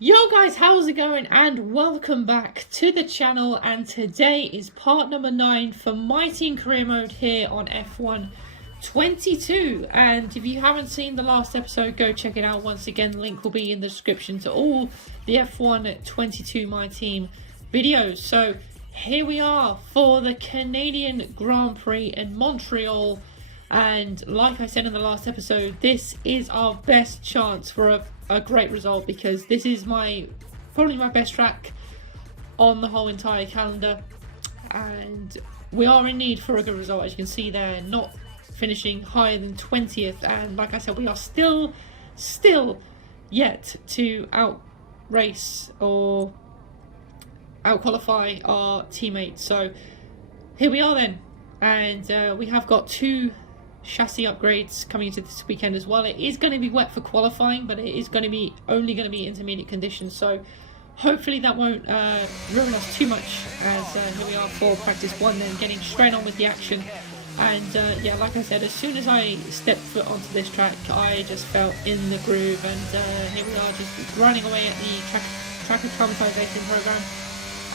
Yo guys, how's it going? And welcome back to the channel. And today is part number 9 for my team career mode here on F1 22. And if you haven't seen the last episode, go check it out. Once again, the link will be in the description to all the F1 22 my team videos. So here we are for the Canadian Grand Prix in Montreal. And like I said in the last episode, this is our best chance for a great result, because this is probably my best track on the whole entire calendar, and we are in need for a good result. As you can see there, not finishing higher than 20th, and like I said, we are still yet to outrace or outqualify our teammates. So here we are then, and we have got 2 chassis upgrades coming into this weekend as well. It is going to be wet for qualifying, but it is only going to be intermediate conditions, so hopefully that won't ruin us too much, as here we are for practice 1 then, getting straight on with the action. And yeah, like I said, as soon as I stepped foot onto this track, I just felt in the groove, and here we are just running away at the track acclimatization program.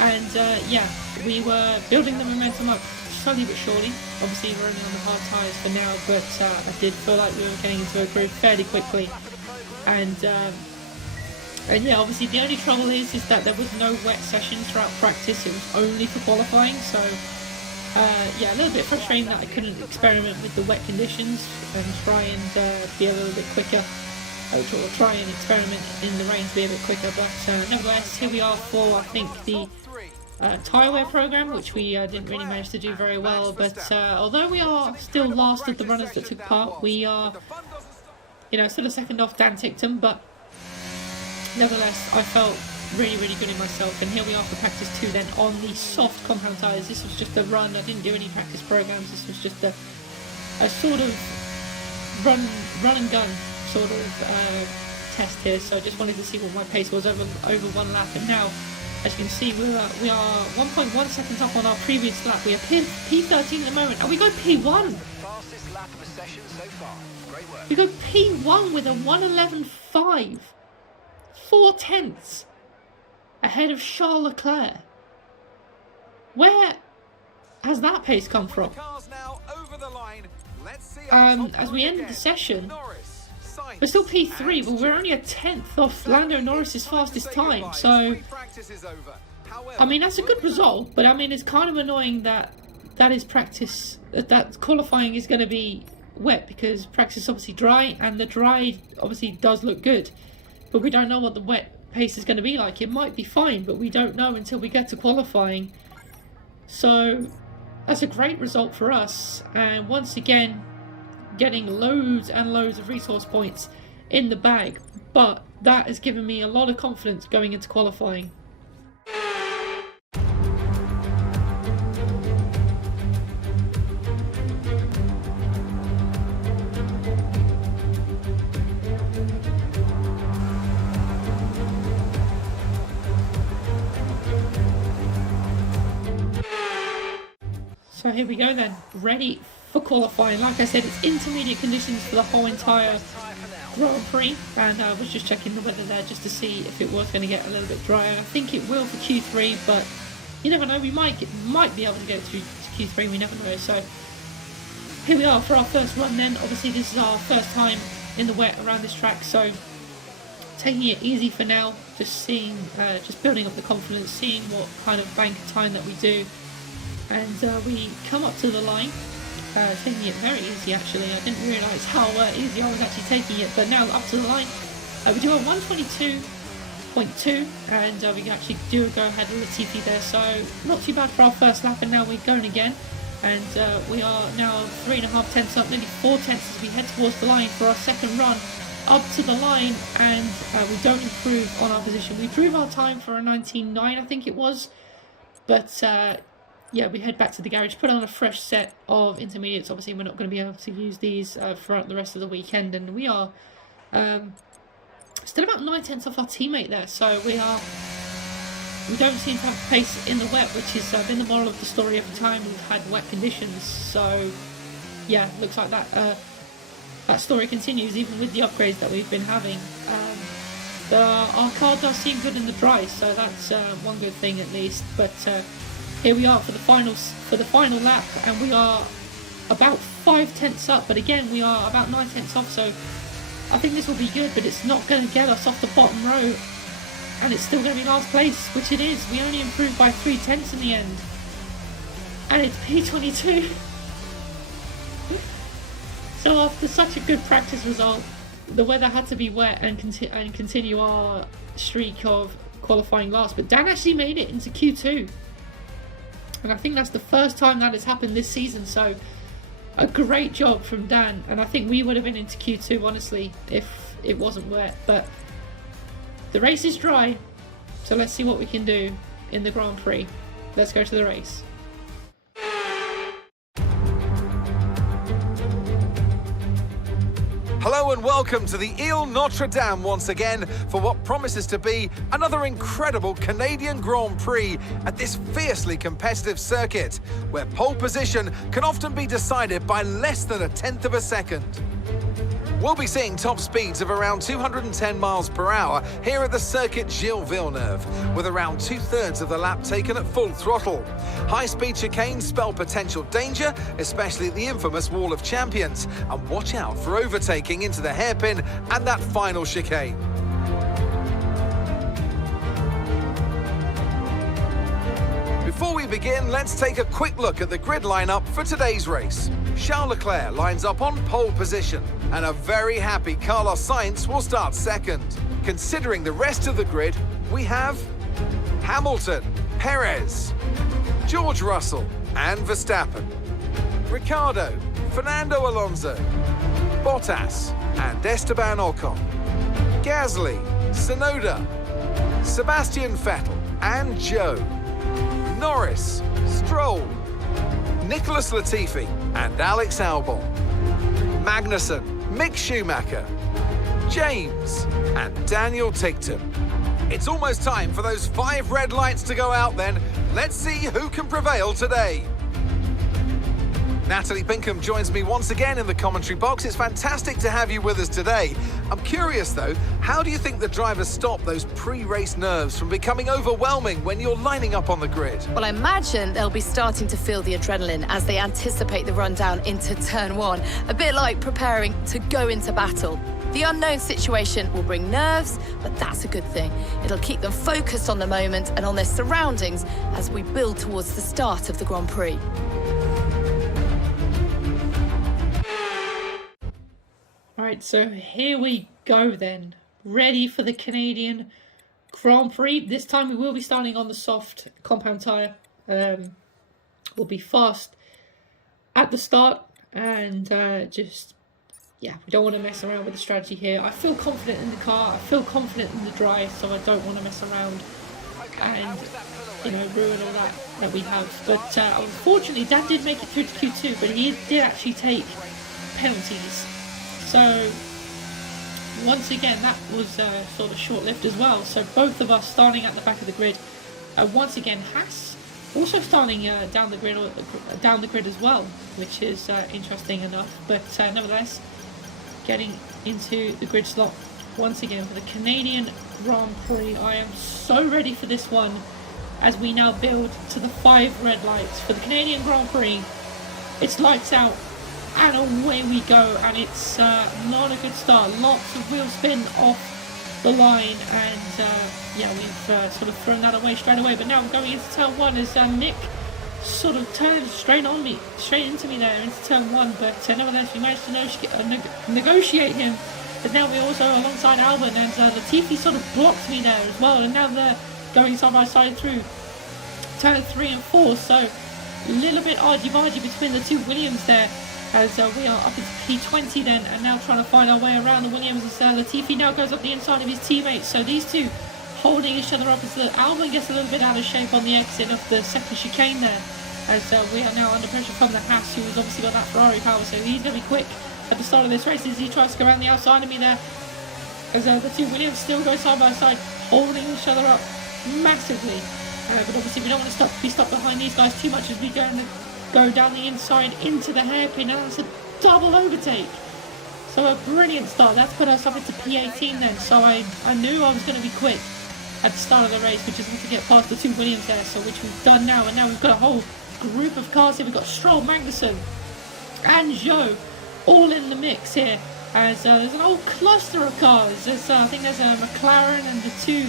And yeah, we were building the momentum up slowly but surely. Obviously we're only on the hard tyres for now, but I did feel like we were getting into a groove fairly quickly. And yeah, obviously the only trouble is that there was no wet sessions throughout practice. It was only for qualifying, so yeah, a little bit frustrating that I couldn't experiment with the wet conditions and try and be a little bit quicker, or try and experiment in the rain to be a bit quicker. But nevertheless, here we are for, I think, the tyre wear program, which we didn't really manage to do very well. But although we are still last of the runners that took part, we are, still a second off Dan Tickton, but nevertheless, I felt really good in myself. And here we are for practice 2 then on the soft compound tyres. This was just a run. I didn't do any practice programs. This was just a sort of run and gun sort of test here. So I just wanted to see what my pace was over one lap. And now, as you can see, we are 1.1 seconds up on our previous lap. We are P13 at the moment, and we go P1. Fastest lap of the session so far. Great work. We go P1 with a 1:11.5, 4 tenths ahead of Charles Leclerc. Where has that pace come from? As we ended the session, we're still P3, but we're only a 10th off Lando Norris's fastest time. So, I mean, that's a good result, but I mean, it's kind of annoying that is practice, that qualifying is going to be wet, because practice is obviously dry, and the dry obviously does look good, but we don't know what the wet pace is going to be like. It might be fine, but we don't know until we get to qualifying. So, that's a great result for us, and once again, getting loads and loads of resource points in the bag, but that has given me a lot of confidence going into qualifying. So here we go then, ready for qualifying. Like I said, it's intermediate conditions for the whole entire Grand Prix, and I was just checking the weather there just to see if it was going to get a little bit drier. I think it will for Q3, but you never know, we might be able to get through to Q3, we never know. So here we are for our first run then. Obviously this is our first time in the wet around this track, so taking it easy for now, just building up the confidence, seeing what kind of bank of time that we do. And we come up to the line, taking it very easy actually. I didn't realise how easy I was actually taking it, but now up to the line, we do a 1:22.2, and we can actually do a go ahead Latifi there, so not too bad for our first lap. And now we're going again, and we are now 3.5 tenths up, nearly 4 tenths as we head towards the line for our second run up to the line. And we don't improve on our position. We improved our time for a 19.9, I think it was, but yeah, we head back to the garage, put on a fresh set of intermediates. Obviously, we're not going to be able to use these throughout the rest of the weekend, and we are still about 9 tenths off our teammate there. So we don't seem to have pace in the wet, which has been the moral of the story every time we've had wet conditions. So yeah, looks like that story continues even with the upgrades that we've been having. Our car does seem good in the dry, so that's one good thing at least. But here we are for the final lap, and we are about 5 tenths up. But again, we are about 9 tenths off, so I think this will be good. But it's not going to get us off the bottom row, and it's still going to be last place, which it is. We only improved by 3 tenths in the end, and it's P22. So after such a good practice result, the weather had to be wet and continue our streak of qualifying last. But Dan actually made it into Q2, and I think that's the first time that has happened this season. So a great job from Dan, and I think we would have been into Q2 honestly if it wasn't wet. But the race is dry, so let's see what we can do in the Grand Prix. Let's go to the race. Hello and welcome to the Ile Notre Dame once again for what promises to be another incredible Canadian Grand Prix at this fiercely competitive circuit, where pole position can often be decided by less than 1/10 of a second. We'll be seeing top speeds of around 210 miles per hour here at the circuit Gilles Villeneuve, with around 2/3 of the lap taken at full throttle. High-speed chicanes spell potential danger, especially the infamous Wall of Champions, and watch out for overtaking into the hairpin and that final chicane. Before we begin, let's take a quick look at the grid lineup for today's race. Charles Leclerc lines up on pole position, and a very happy Carlos Sainz will start second. Considering the rest of the grid, we have Hamilton, Perez, George Russell and Verstappen, Ricciardo, Fernando Alonso, Bottas and Esteban Ocon, Gasly, Tsunoda, Sebastian Vettel and Zhou, Norris, Stroll, Nicholas Latifi and Alex Albon, Magnussen, Mick Schumacher, James and Daniel Ticktum. It's almost time for those 5 red lights to go out then. Let's see who can prevail today. Natalie Pinkham joins me once again in the commentary box. It's fantastic to have you with us today. I'm curious though, how do you think the drivers stop those pre-race nerves from becoming overwhelming when you're lining up on the grid? Well, I imagine they'll be starting to feel the adrenaline as they anticipate the rundown into turn 1, a bit like preparing to go into battle. The unknown situation will bring nerves, but that's a good thing. It'll keep them focused on the moment and on their surroundings as we build towards the start of the Grand Prix. Alright, so here we go then. Ready for the Canadian Grand Prix. This time we will be starting on the soft compound tyre. We'll be fast at the start, and yeah, we don't want to mess around with the strategy here. I feel confident in the car, I feel confident in the dry, so I don't want to mess around and, you know, ruin all that we have. But unfortunately, Dan did make it through to Q2, but he did actually take penalties. So once again, that was sort of short-lived as well. So both of us starting at the back of the grid. Once again, Haas also starting down the grid as well, which is interesting enough. But nevertheless, getting into the grid slot once again for the Canadian Grand Prix. I am so ready for this one as we now build to the 5 red lights for the Canadian Grand Prix. It's lights out and away we go, and it's not a good start. Lots of wheel spin off the line, and yeah, we've sort of thrown that away straight away. But now I'm going into turn 1 as Mick sort of turned straight into me there into turn 1, but nevertheless we managed to negotiate him. But now we're also alongside Albon, and Latifi sort of blocked me there as well, and now they're going side by side through turn 3 and 4, so a little bit argy-bargy between the two Williams there, as we are up into P20 then, and now trying to find our way around the Williams. As Latifi now goes up the inside of his teammates, so these two holding each other up as the Albon gets a little bit out of shape on the exit of the second chicane there, as we are now under pressure from the Haas, who has obviously got that Ferrari power, so he's going to be quick at the start of this race as he tries to go around the outside of me there, as the two Williams still go side by side, holding each other up massively. But obviously we don't want to be stuck behind these guys too much as we go down the inside into the hairpin, and that's a double overtake. So a brilliant start. That's put us up into P18 then. So I knew I was going to be quick at the start of the race, which is to get past the 2 Williams there, so which we've done now. And now we've got a whole group of cars here. We've got Stroll, Magnussen and Zhou all in the mix here. As there's an whole cluster of cars. I think there's a McLaren and the 2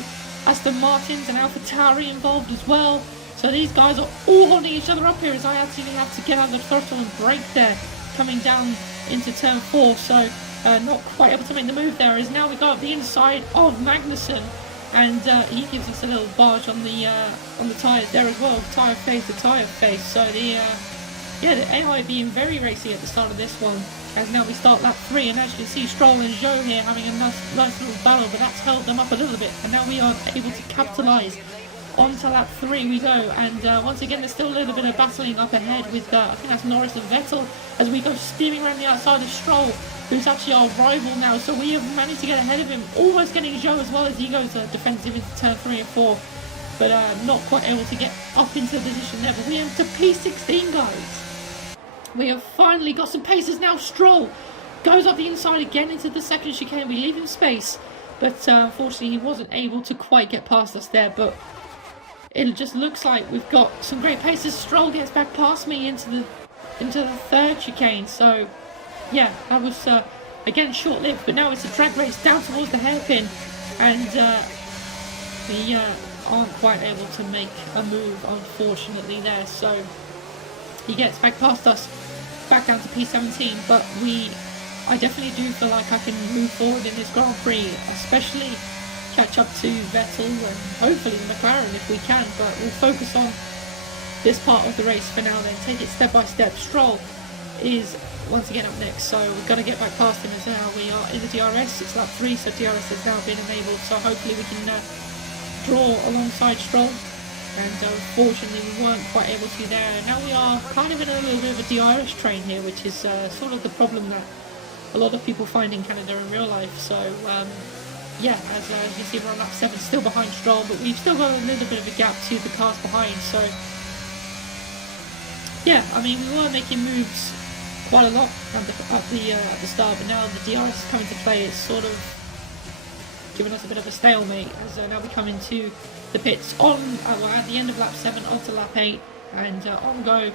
Aston Martins and AlphaTauri involved as well. So these guys are all holding each other up here as I actually have to get out of the throttle and brake there, coming down into turn 4. So not quite able to make the move there. As now we go up the inside of Magnussen, and he gives us a little barge on the tyres there as well. Tyre phase to tyre phase. So the AI being very racy at the start of this one. As now we start lap 3, and as you can see, Stroll and Zhou here having a nice little battle, but that's held them up a little bit, and now we are able to capitalise. On to lap 3 we go, and once again there's still a little bit of battling up ahead with, I think that's Norris and Vettel, as we go steaming around the outside of Stroll, who's actually our rival now, so we have managed to get ahead of him, almost getting Zhou as well as he goes defensive into turn 3 and 4, but not quite able to get up into the position there, but we are to P16, guys. We have finally got some paces now. Stroll goes up the inside again into the second chicane. We leave him space, but unfortunately he wasn't able to quite get past us there, but it just looks like we've got some great paces. Stroll gets back past me into the third chicane, so yeah, that was again short-lived, but now it's a drag race down towards the hairpin, and we aren't quite able to make a move unfortunately there, so he gets back past us, back down to P17, but I definitely do feel like I can move forward in this Grand Prix, especially catch up to Vettel and hopefully McLaren if we can, but we'll focus on this part of the race for now then, take it step by step. Stroll is once again up next, so we've got to get back past him as now we are in the DRS. It's lap 3, so DRS has now been enabled, so hopefully we can draw alongside Stroll. And unfortunately we weren't quite able to there. And now we are kind of in a little bit of a DRS train here, which is sort of the problem that a lot of people find in Canada in real life. So yeah, as you can see we're on lap 7, still behind Stroll, but we've still got a little bit of a gap to the cars behind. So yeah, I mean we were making moves quite a lot at the start, but now the DRS is coming to play. It's sort of giving us a bit of a stalemate as now we come into the pits on at the end of lap 7 onto lap 8, and on go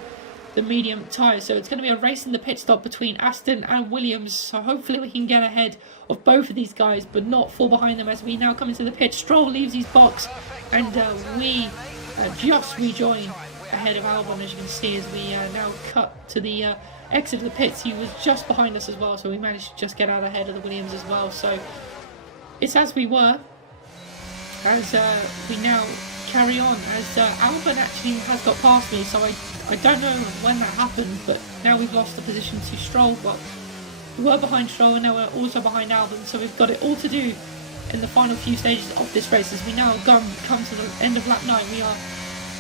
the medium tyres. So it's going to be a race in the pit stop between Aston and Williams, so hopefully we can get ahead of both of these guys but not fall behind them as we now come into the pit. Stroll leaves his box, and we just rejoin ahead of Albon, as you can see, as we now cut to the exit of the pits. He was just behind us as well, so we managed to just get out ahead of the Williams as well. So it's as we were, as we now carry on, as Albon actually has got past me, so I don't know when that happened, but now we've lost the position to Stroll. But we were behind Stroll and now we're also behind Albon, so we've got it all to do in the final few stages of this race. As we now come to the end of lap 9, we are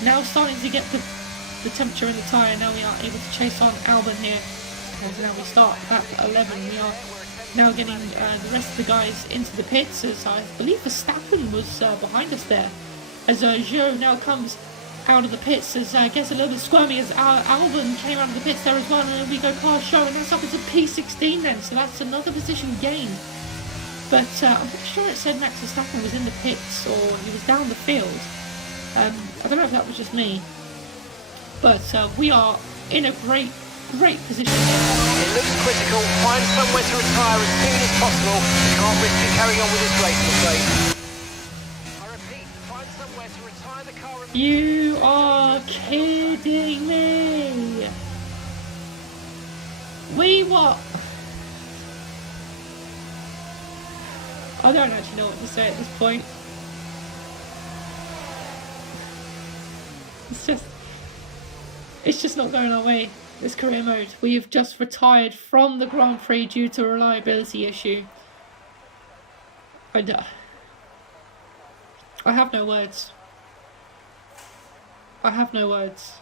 now starting to get the temperature in the tyre. Now we are able to chase on Albon here, and now we start lap 11. We are now getting the rest of the guys into the pits, as I believe Verstappen was behind us there, as Zhou now comes out of the pits, as gets a little bit squirmy as Albon came out of the pits there as well, and then we go past Zhou, and that's up into P16 then, so that's another position gain. But I'm pretty sure it said Max Verstappen was in the pits, or he was down the field. I don't know if that was just me, but we are in a great position here. It looks critical. Find somewhere to retire as soon as possible. Can't risk it carrying on with this race, I'm afraid. I repeat, find somewhere to retire the car. You are kidding me. What? I don't actually know what to say at this point. It's just not going our way, this career mode. We have just retired from the Grand Prix due to a reliability issue. I have no words. I have no words.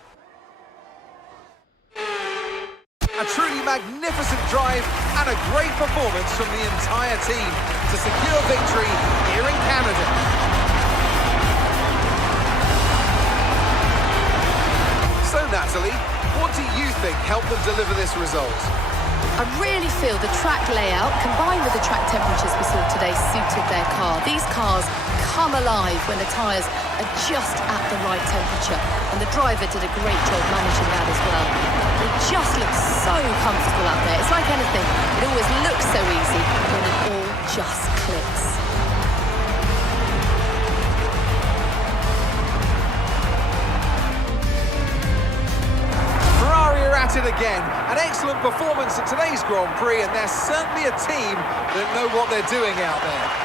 A truly magnificent drive and a great performance from the entire team to secure victory here in Canada. So Natalie, what do you think helped them deliver this result? I really feel the track layout combined with the track temperatures we saw today suited their car. These cars come alive when the tyres are just at the right temperature, and the driver did a great job managing that as well. They just look so comfortable out there. It's like anything, it always looks so easy when it all just clicks. Ferrari are at it again. An excellent performance at today's Grand Prix, and they're certainly a team that know what they're doing out there.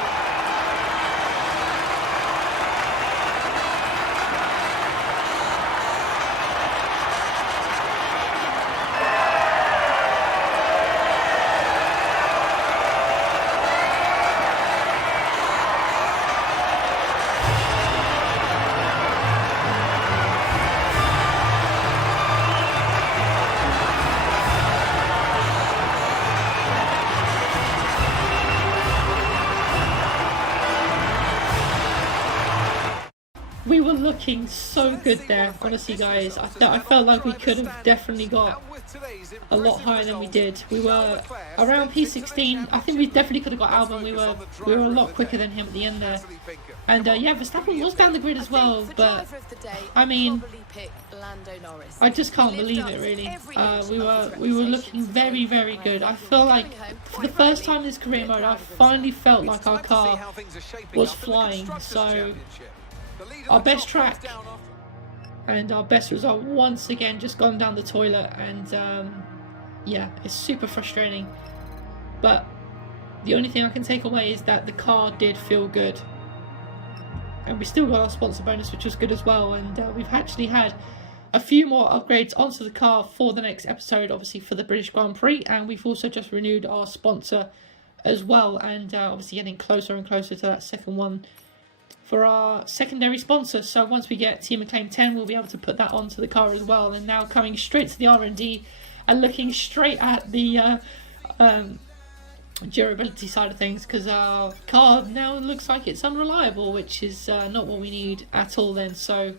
We were looking so good there, honestly, guys. I felt like we could have definitely got a lot higher than we did. We were around P16. I think we definitely could have got Albon. We were a lot quicker than him at the end there. And yeah, Verstappen was down the grid as well, but I mean, I just can't believe it, really. We were looking very, very good. I feel like for the first time in this career mode, I finally felt like our car was flying. So our best track and our best result once again just gone down the toilet, and yeah, it's super frustrating, but the only thing I can take away is that the car did feel good, and we still got our sponsor bonus, which was good as well. And we've actually had a few more upgrades onto the car for the next episode, obviously for the British Grand Prix, and we've also just renewed our sponsor as well, and obviously getting closer and closer to that second one for our secondary sponsor. So once we get Team Acclaim 10, we'll be able to put that onto the car as well. And now coming straight to the R&D and looking straight at the durability side of things, because our car now looks like it's unreliable, which is not what we need at all then. So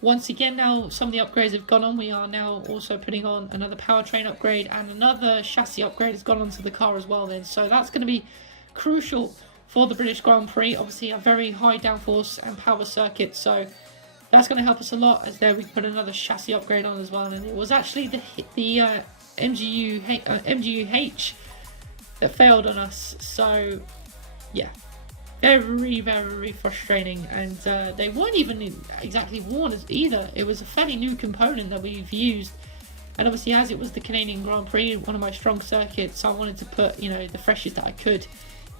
once again, now some of the upgrades have gone on. We are now also putting on another powertrain upgrade, and another chassis upgrade has gone onto the car as well then. So that's going to be crucial for the British Grand Prix. Obviously a very high downforce and power circuit, so that's going to help us a lot, as there we put another chassis upgrade on as well. And it was actually the MGU-H that failed on us, so yeah, very, very frustrating. And they weren't even exactly warned either. It was a fairly new component that we've used, and obviously as it was the Canadian Grand Prix, one of my strong circuits, I wanted to put, you know, the freshest that I could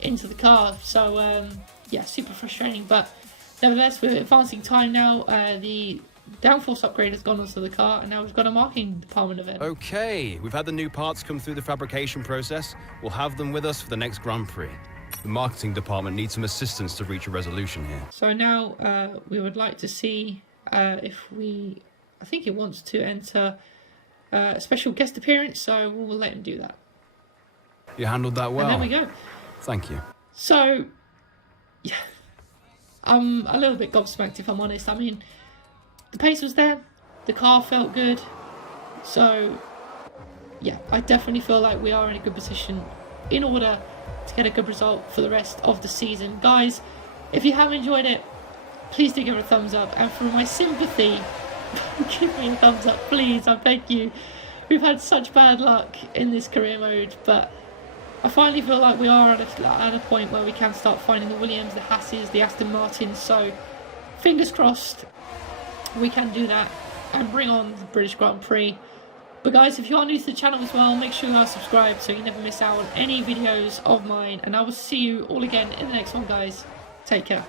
into the car. So yeah, super frustrating, but nevertheless we're advancing time now. The downforce upgrade has gone onto the car, and now we've got a marking department event. Okay, we've had the new parts come through the fabrication process. We'll have them with us for the next Grand Prix. The marketing department needs some assistance to reach a resolution here. So now we would like to see if I think it wants to enter a special guest appearance, so we'll let him do that. You handled that well. And there we go. Thank you. So, yeah, I'm a little bit gobsmacked, if I'm honest. I mean, the pace was there, the car felt good, so yeah, I definitely feel like we are in a good position in order to get a good result for the rest of the season. Guys, if you have enjoyed it, please do give it a thumbs up, and for my sympathy, give me a thumbs up, please, I beg you. We've had such bad luck in this career mode, but I finally feel like we are at a point where we can start finding the Williams, the Hasses, the Aston Martins, so fingers crossed we can do that and bring on the British Grand Prix. But guys, if you are new to the channel as well, make sure you are subscribed so you never miss out on any videos of mine, and I will see you all again in the next one, guys. Take care.